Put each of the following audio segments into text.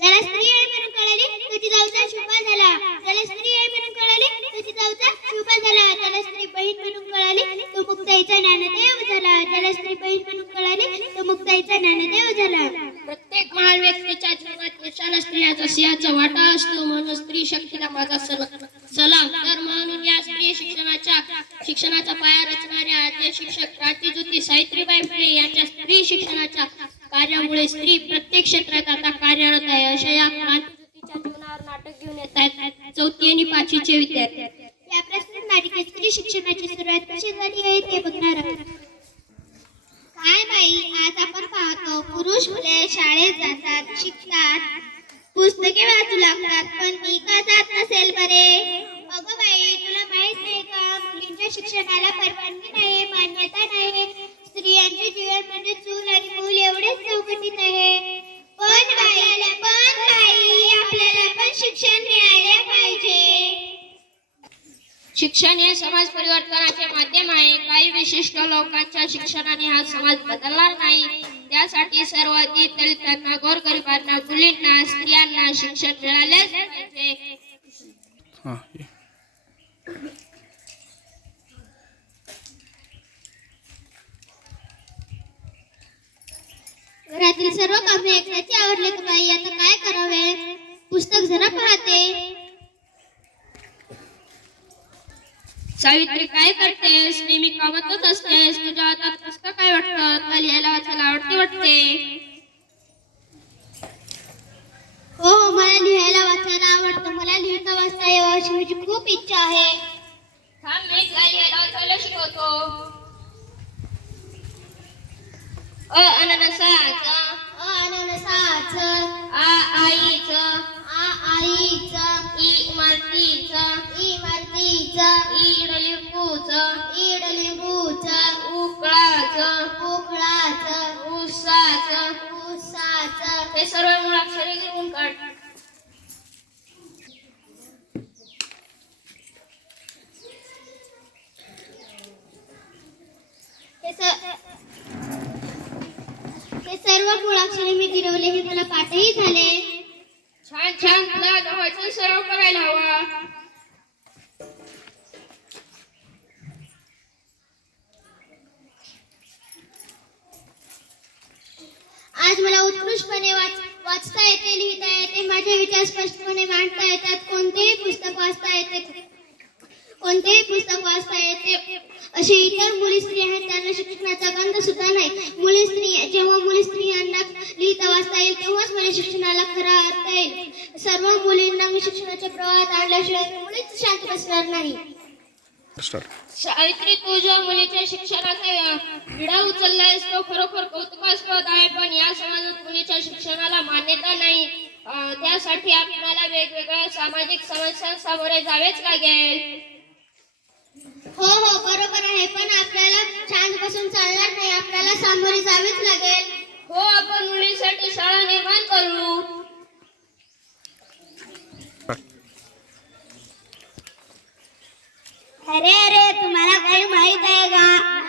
ज्याला स्त्री आहे म्हणून कळाली त्याची जाऊचा शुभा झाला. ज्याला स्त्री आहे म्हणून कळाली त्याची जाऊचा शुभा झाला. ज्याला स्त्री बहीण म्हणून कळाली तो मुक्ताईचा ज्ञानदेव झाला. ज्याला स्त्री बहीण म्हणून कळाली तो मुक्ताईचा ज्ञानदेव झाला. प्रत्येक महान व्यक्तीच्या जीवनात यशाला स्त्रियाचा सिंहाचा वाटा असतो, म्हणून स्त्री शक्तीला माझा सलाम. तर म्हणून या स्त्री शिक्षणाचा पाया रचणाऱ्या आद्य शिक्षक क्रांतीज्योती सावित्रीबाई फुले यांच्या स्त्री शिक्षणाच्या कार्यामुळे स्त्री प्रत्येक क्षेत्रात आता कार्यरत आहे. अशा या क्रांतीज्योतीच्या जीवनावर नाटक घेऊन येत आहेत 4थी आणि 5वीचे विद्यार्थी. या प्रस्तुत नाटिकेत स्त्री शिक्षणाची सुरुवात कशी झाली आहे ते बघणार आहोत. काय बाई, आज आपण पाहतो पुरुष मुले शाळेत जातात, शिकतात, पुस्तके वाचू लागतात, पण मी का जात नसेल बरे? अगं बाई, तुला माहित नाही का, मुलींच्या शिक्षणाला परवानगी नाही, मान्यता नाही. स्त्रियांचे जीवन म्हणजे चूल आणि मूल एवढेच चौकटीत आहे. पण बाई आपल्याला पण शिक्षण मिळाले पाहिजे. शिक्षण हे समाज परिवर्तनाचे माध्यम आहे. काही विशिष्ट लोकांच्या शिक्षणाने हा समाज बदलणार नाही. त्यासाठी सर्व दलितांना, गोरगरिबांना, मुलींना, स्त्रियांना शिक्षण मिळालेच पाहिजे. घरातील सर्व कामे एकट्याची आवडले तर बाई आता काय करावे? पुस्तक जरा पाहते. सावित्री, काय करतेस? नेहमी कामातच असतेस. तुझ्या हातात पुस्तक काय वाटतं? तुला लिहायला वाचायला आवडते वाटते. हो, मला लिहायला वाचायला आवडतं. मला लिहिता वाचता यावं अशी माझी खूप इच्छा आहे. थांब, मी तुला लिहायला वाचायला शिकवतो. अननसाचं, अननसाचं, आईचं, आईचं, इमारतीचं, इमारतीचं, इडलिंबूचं, इडलिंबूचं, उकळाचं, उकळाचं, ऊसाचं, ऊसाचं. हे सर्व मुळाक्षरे लिहून काढ. हे सर्व मुळाक्षरे मी गिरवले. हे मला पाठही झाले. छान छान, तुला आता वाचन सराव करायला हवा. आज मला उत्कृष्टपणे वाचता येते, लिहिता येते, माझे विचार स्पष्टपणे मांडता येतात. कोणतेही पुस्तक वाचता येते अशी इतर मुली स्त्री आहेत त्यांना शिक्षणाचा गंध सुद्धा नाही. जेव्हा मुली स्त्रियांना लिहिता वाचता येईल तेव्हाच मला शिक्षणाला खरा अर्थ येईल. सर्व मुलींना मी शिक्षणाच्या प्रवाहात आणल्याशिवाय मुलीच शांत बसणार नाही. सावित्री, तुझ्या मुलीच्या शिक्षणाचा विडा उचललायस तो खरोखर कौतुकास्पद आहे. पण या समाजात मुलीच्या शिक्षणाला मान्यता नाही. त्यासाठी आपल्याला वेगवेगळ्या सामाजिक समस्यांना सामोरे जावेच लागेल. हो, बरोबर आहे. पण आपल्याला शांत बसून चालणार नाही. आपल्याला सामोरे जावेच लागेल. हो, आपण मुलींसाठी शाळा निर्माण करू. अरे, तुम्हाला काही माहित आहे का?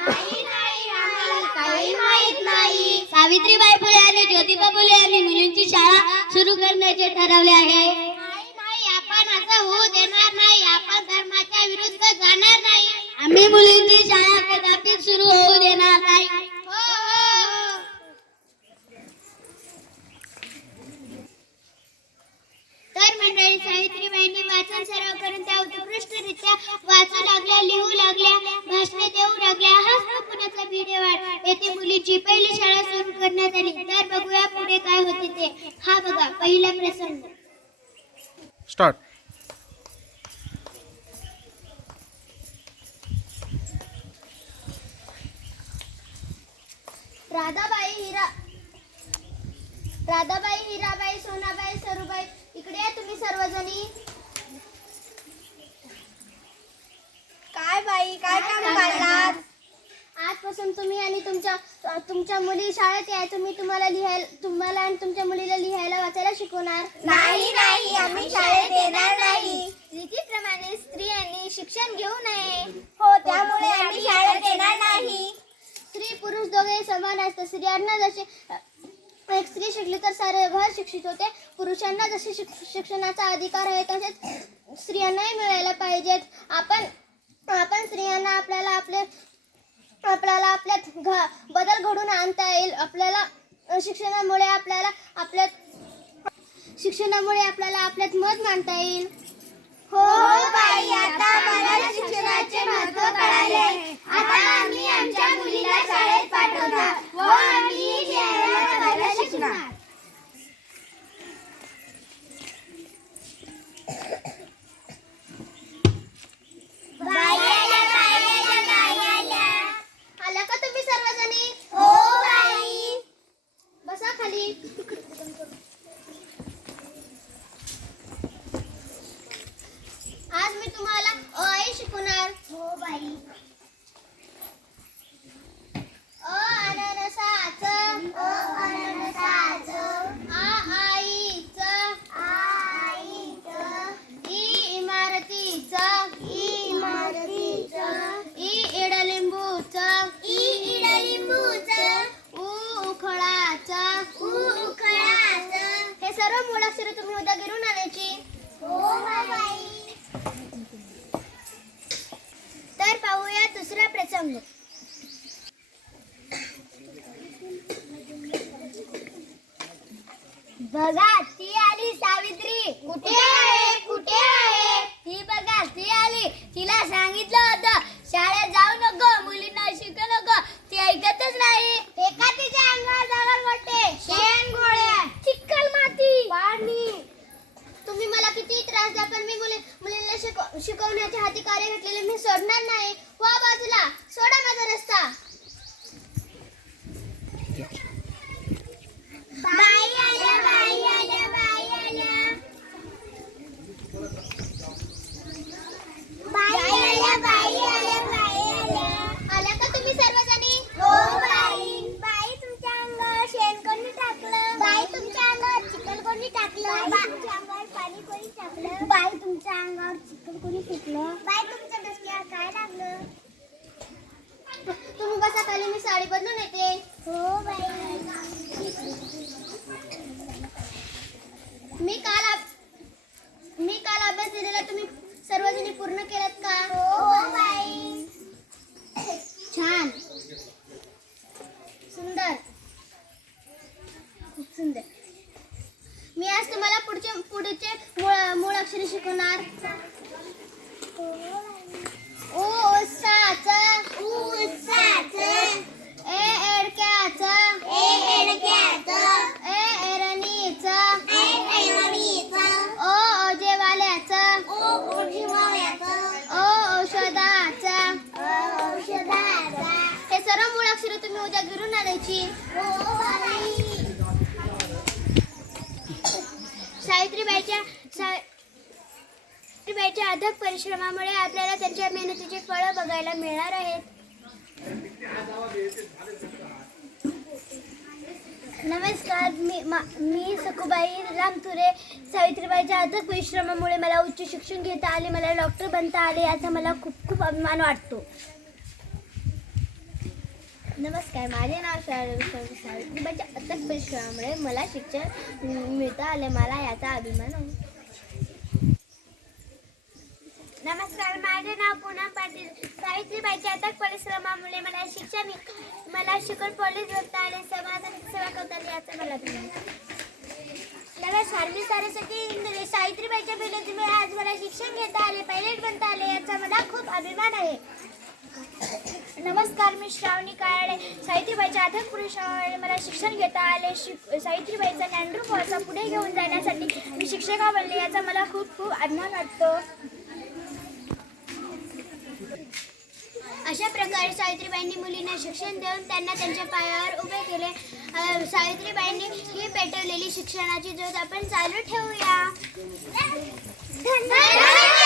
नाही, आम्हाला काही माहित नाही. सावित्रीबाई फुले आणि ज्योतिबा फुले यांनी मुलींची शाळा सुरू करण्याचे ठरवले आहे. नाही, आपण असं होऊ देणार नाही. आपण धर्माच्या विरुद्ध जाणार नाही. आम्ही मुलींची शाळा कदापि सुरू होऊ देणार नाही. तर मंडळी, सावित्रीबाईंनी वाचन सराव करून त्या उत्कृष्टरित्या वाचू लागल्या, लिहू लागल्या, भाषणे देऊ लागल्या. हाच पुण्याचा भिडेवाड येथे मुलींची पहिली शाळा सुरू करण्यात आली. तर बघूया पुढे काय होते ते. हा बघा पहिला प्रसंग. स्टार्ट. राधाबाई, हिराबाई, सोनाबाई, सरूबाई, इकडे या तुम्ही सर्वजणी. काय बाई, काय काम काढलात? आजपासून तुम्ही आणि तुमच्या मुली शाळेत या. तुम्हाला आणि तुमच्या मुलीला लिहायला वाचायला शिकवणार. नाही, आम्ही शाळेत येणार नाही. रीतीप्रमाणे स्त्रियांनी शिक्षण घेऊ नये. हो, त्यामुळे आम्ही शाळेत येणार नाही. स्त्री पुरुष दोघे समान असतात. स्त्रियांना जसे एक स्त्री शिकली तर सारे घर शिक्षित होते. पुरुषांना जसे शिक्षणाचा अधिकार आहे तसेच स्त्रियांनाही मिळायला पाहिजेत. आपण स्त्रियांना आपल्याला आपल्यात बदल घडवून आणता येईल. शिक्षणामुळे आपल्याला आपल्यात मत मांडता येईल. हो बाई, आता मला शिक्षणाचे महत्त्व कळाले. आता आम्ही आमच्या मुलीला शाळेत पाठवणार व आम्ही लिहायला शिकणार. आल्या का तुम्ही सर्वजणी? हो बाई. बसा खाली. आज मी तुम्हाला अ आई शिकवणार. हो बाई. अननसाचं, अननसाचं, आईचं, आईचं, इमारतीचं, इमारतीचं, इडलिंबूचं, इडलिंबूचं, उखळाचं. उखळाचं. हे सर्व मुळाक्षरे तुम्ही उद्या गिरून आणायची. हो बाई. तर पाहूया दुसरा प्रसंग. बघा, ती आली सावित्री. कुठे आहे? कुठे आहे? ती बघा, ती आली. तिला सांगितलं होतं शाळेत जाऊ नको, मुलींना शिकू नको. ती ऐकतच नाही. एका तिच्या अंगावर दगड गोटे, शेण गोळ्या, चिखल माती, पाणी. तुम्ही मला किती त्रास द्या पण मी मुलींना शिकवण्याच्या हाती कार्य घेतलेले मी सोडणार नाही. वा बाजूला, सोडा माझा रस्ता. बाई आल्या, बाई आल्या, बाई आल्या. बाई आल्या, बाई आल्या, बाई आल्या. आल्या का तुम्ही सर्वजणी? हो बाई. बाई, तुमच्या अंगावर शेण कोणी टाकलं? बाई, तुमच्या अंगावर चिखल कोणी टाकलं? बाई, तुमच्या अंगावर पाणी कोणी टाकलं? बाई, तुमच्या अंगावर चिखल कोणी फेकलं? बाई, तुमच्या डोक्यावर काय लागलं? तुम्ही बसा खाली, मी साडी बदलून येते. हो बाई. मी काल अभ्यास दिलेला तुम्ही सर्वजणी पूर्ण केलात का? हो बाई. छान, सुंदर, खूप सुंदर. मी आज तुम्हाला पुढचे मूळ अक्षरे शिकवणार. ऊसाचं, ऊसाचं, एडक्याचं, एडक्याचं, एरणीचं, एरणीचं, जेवाल्याचं, ओझीवाल्याचं, औषधाचं. औषधाचा. हे सर्व मूळ अक्षरे तुम्ही उद्या गिरून आणायची. हो बाई. सावित्रीबाईच्या अथक परिश्रमामुळे आपल्याला त्यांच्या मेहनतीचे फळ बघायला मिळणार आहेत. नमस्कार, मी सखूबाई रामतुरे. सावित्रीबाईच्या अथक परिश्रमामुळे मला उच्च शिक्षण घेता आले, मला डॉक्टर बनता आले, याचा मला खूप खूप अभिमान वाटतो. नमस्कार, माझे नाव सावित्रीबाईच्या अथक परिश्रमामुळे मला शिक्षण मिळता आले, मला याचा अभिमान आहे. नमस्कार, माझे नाव पूनम पाटील. सावित्रीबाईच्या अथक परिश्रमामुळे मला शिकून पोलीस बनता आले, समाजाची सेवा करता आली, याचा मला अभिमान. नमस्कार, मी सरस्वती इंद्रे. सावित्रीबाईच्या मेहनतीमुळे आज मला शिक्षण घेता आले, पायलट बनता आले, याचा मला खूप अभिमान आहे. नमस्कार, मी श्रावणी काळे. सावित्रीबाईच्या अथक परिश्रमामुळे मला शिक्षण घेता आले, सावित्रीबाईचा ज्ञानरूप वारसा पुढे घेऊन जाण्यासाठी मी शिक्षिका बनले, याचा मला खूप खूप अभिमान वाटतो. अशा प्रकारे सावित्रीबाईंनी मुलींना शिक्षण देऊन त्यांना त्यांच्या पायावर उभे केले. सावित्रीबाईंनी ही पेटवलेली शिक्षणाची ज्योत आपण चालू ठेवूया. धन्यवाद.